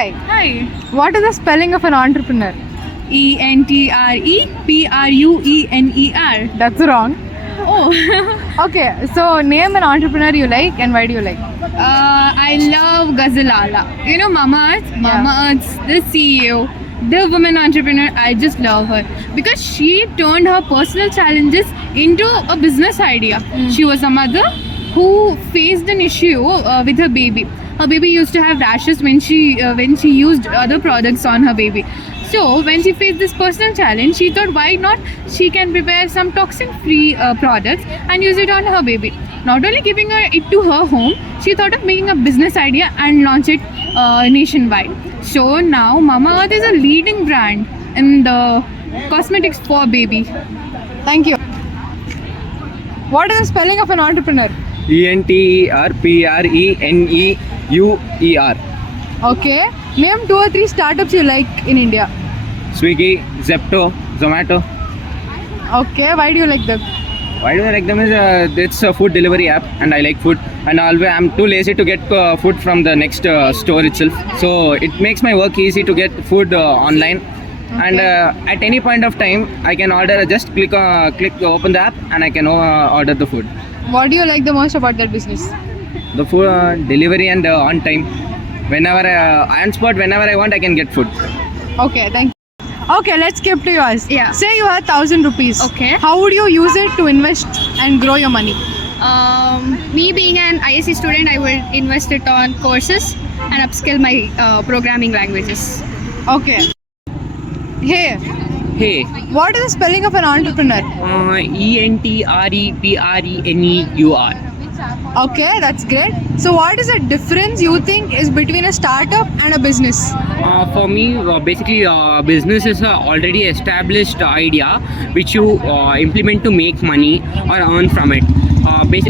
Hi. Hi. What is the spelling of an entrepreneur? ENTREPRUENER. That's wrong. Oh. Okay, so name an entrepreneur you like and why do you like? I love Ghazalala. You know Mama Earth? Mama Earth's the CEO, the woman entrepreneur. I just love her because she turned her personal challenges into a business idea. She was a mother who faced an issue with her baby. Her baby used to have rashes when she used other products on her baby. So when she faced this personal challenge, she thought, why not? She can prepare some toxin-free products and use it on her baby. Not only giving it to her home, she thought of making a business idea and launch it nationwide. So now Mama Earth is a leading brand in the cosmetics for baby. Thank you. What is the spelling of an entrepreneur? ENTERPRENEUER. Okay. Name 2 or 3 startups you like in India. Swiggy, Zepto, Zomato. Okay, why do you like them? Why do I like them is it's a food delivery app and I like food, and always I'm too lazy to get food from the next store itself. So it makes my work easy to get food online. And at any point of time I can order, just click open the app and I can order the food. What do you like the most about that business? The food delivery and on time. Whenever on spot, whenever I want, I can get food. Okay, thank you. Okay, let's skip to yours. Yeah. Say you had 1,000 rupees. Okay. How would you use it to invest and grow your money? Me being an ISC student, I would invest it on courses and upskill my programming languages. Okay. Hey, Hey, what is the spelling of an entrepreneur? ENTREPRENEUR. Okay, that's great. So what is the difference you think is between a startup and a business? For me, basically, business is a already established idea which you implement to make money or earn from it.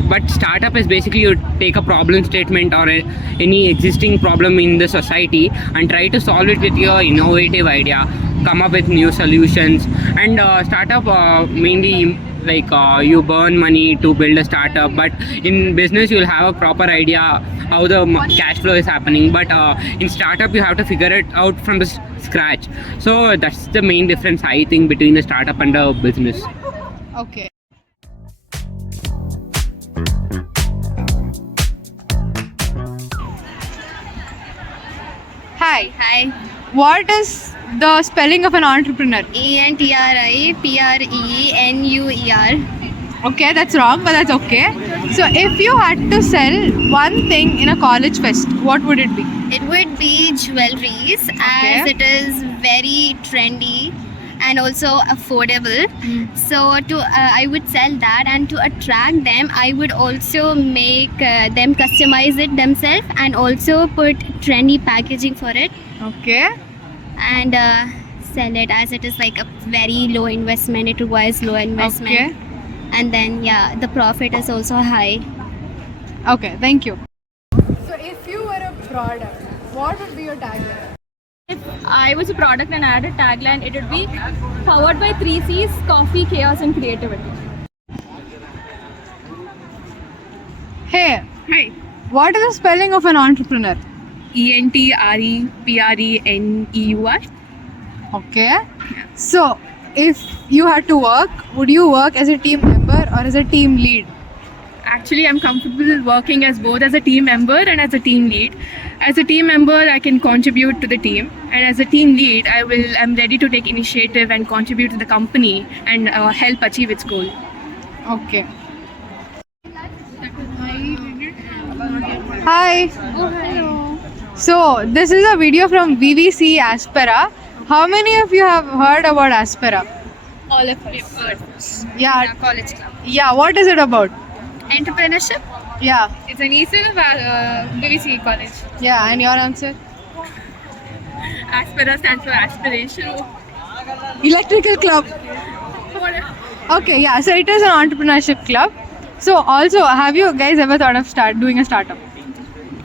But startup is basically you take a problem statement or any existing problem in the society and try to solve it with your innovative idea, come up with new solutions. And startup mainly like you burn money to build a startup, but in business you'll have a proper idea how the cash flow is happening, but in startup you have to figure it out from the scratch. So that's the main difference I think between a startup and a business. Okay. Hi. Hi. What is the spelling of an entrepreneur? ENTREPRENEUER. Okay, that's wrong, but that's okay. So if you had to sell one thing in a college fest, what would it be? It would be jewelries, as it is very trendy and also affordable. So I would sell that, and to attract them I would also make them customize it themselves and also put trendy packaging for it Okay. and sell it, as it is like a very low investment. It requires low investment. Okay. And then the profit is also high. Okay, thank you. So if you were a product, what would be your tagline? If I was a product and I had a tagline, it would be powered by 3 C's: coffee, chaos, and creativity. Hey, Hi. what is the spelling of an entrepreneur? ENTREPRENEUR. Okay. So if you had to work, would you work as a team member or as a team lead? Actually, I'm comfortable working as both as a team member and as a team lead. As a team member, I can contribute to the team, and as a team lead, I'm ready to take initiative and contribute to the company and help achieve its goal. Okay. Hi. Oh, hello. So this is a video from VVC Aspera. How many of you have heard about Aspera? All of us. Yeah. College club. Yeah, what is it about? Entrepreneurship. Yeah. It's an ESL of BBC College. Yeah, and your answer? Aspera stands for aspiration. Electrical club. Okay, yeah, so it is an entrepreneurship club. So also, have you guys ever thought of doing a startup?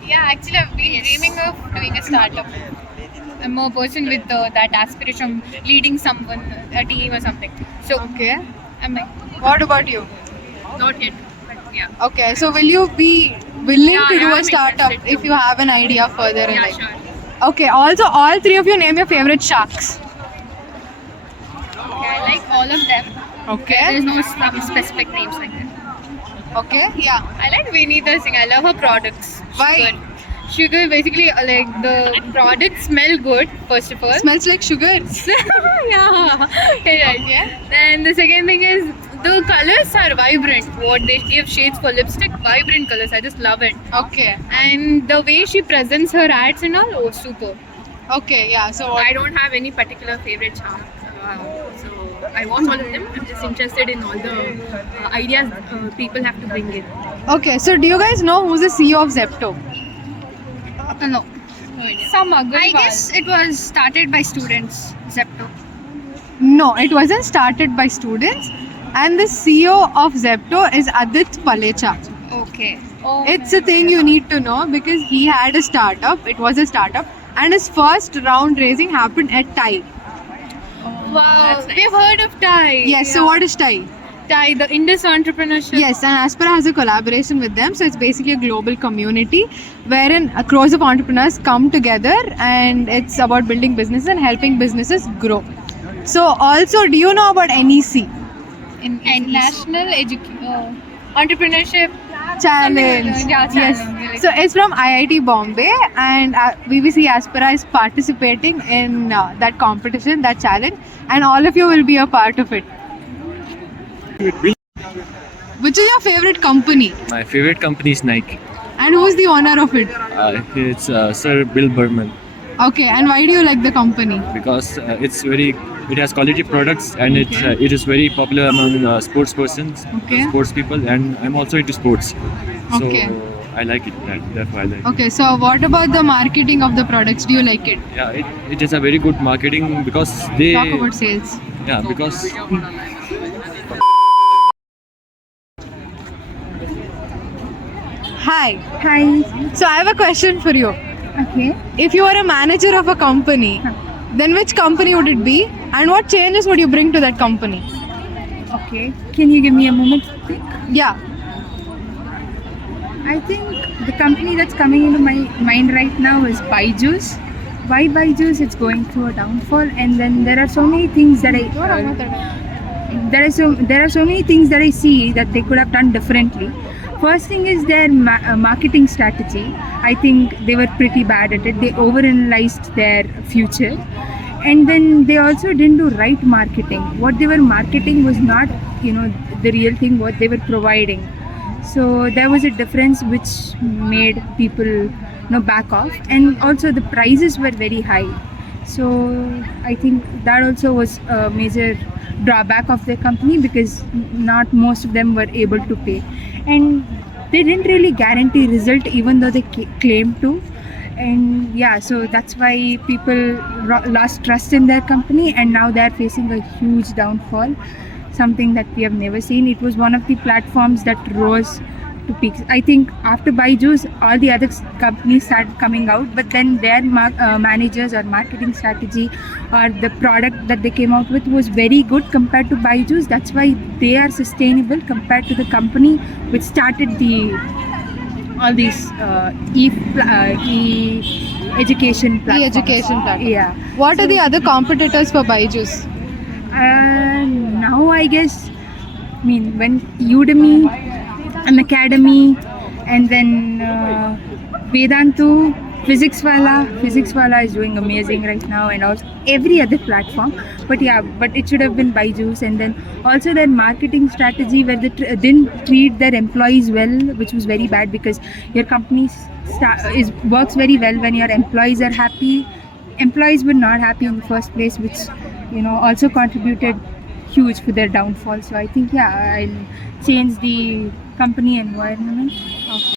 Yeah, actually, I've been dreaming of doing a startup. I'm a person with that aspiration of leading someone, a team or something. So, Okay. I'm like, What about you? not yet, but yeah. Okay, so will you be willing Yeah, to do yeah, a I'm startup interested if you have an idea further in Yeah, life? sure. Okay, also all three of you name your favorite sharks. Okay, I like all of them. Okay. There's no some specific names like that. Okay, yeah. I like Vinita Singh. I love her products. Why? Sugar. Sugar, basically, like the products smell good, first of all. Smells like sugar. Yeah. Yeah. And the second thing is the colors are vibrant. What they give shades for lipstick, vibrant colors. I just love it. Okay. And the way she presents her ads and all, oh, super. Okay, yeah. So I don't have any particular favorite chart. So I watch all of them. I'm just interested in all the ideas people have to bring in. Okay, so do you guys know who's the CEO of Zepto? No. Some Agarwal. I guess it was started by students, Zepto. No, it wasn't started by students. And the CEO of Zepto is Adit Palecha. Okay. Oh, It's a thing you need to know because he had a startup. It was a startup. And his first round raising happened at TIE. wow. We've heard of TIE. Yes, so what is TIE? TIE, the Indus Entrepreneurship. Yes, and Aspera has a collaboration with them. So it's basically a global community wherein crores of entrepreneurs come together and it's about building business and helping businesses grow. So also, do you know about NEC? National Entrepreneurship Challenge. Something like that. Yeah, Yes. challenge. So it's from IIT Bombay and BBC Aspera is participating in that competition, that challenge, and all of you will be a part of it. Which is your favorite company? My favorite company is Nike. And who's the owner of it? It's Sir Bill Berman Okay, and why do you like the company? because it has quality products and it is very popular among sports persons, Okay. sports people, and I'm also into sports. So Okay. I like it. Therefore, I like it. Okay, so what about the marketing of the products? Do you like it? Yeah, it is a very good marketing because they Talk about sales. yeah because Hi. Hi. So I have a question for you. Okay. If you were a manager of a company, then which company would it be? And what changes would you bring to that company? Okay. Can you give me a moment to think? Yeah. I think the company that's coming into my mind right now is Byju's. Why Byju's? It's going through a downfall, and then there are so many things that there are so many things that I see that they could have done differently. First thing is their marketing strategy. I think they were pretty bad at it. They overanalyzed their future, and then they also didn't do right marketing. What they were marketing was not, the real thing. What they were providing. So there was a difference which made people, back off, and also the prices were very high. So I think that also was a major drawback of their company because not most of them were able to pay, and they didn't really guarantee result even though they claimed to. And yeah, so that's why people lost trust in their company, and now they're facing a huge downfall, something that we have never seen. It was one of the platforms that rose to peaks. I think after Byju's, all the other companies started coming out, but then their managers or marketing strategy or the product that they came out with was very good compared to Byju's. That's why they are sustainable compared to the company which started all these e-education platforms. E-education platform. Yeah. What are the other competitors for Byju's? Now I guess, when Udemy, an academy, and then Vedantu, Physics Wala is doing amazing right now, and also every other platform. But it should have been Byju's, and then also their marketing strategy where they didn't treat their employees well, which was very bad because your company works very well when your employees are happy. Employees were not happy in the first place, which also contributed huge for their downfall. So I think I'll change the company environment. Okay.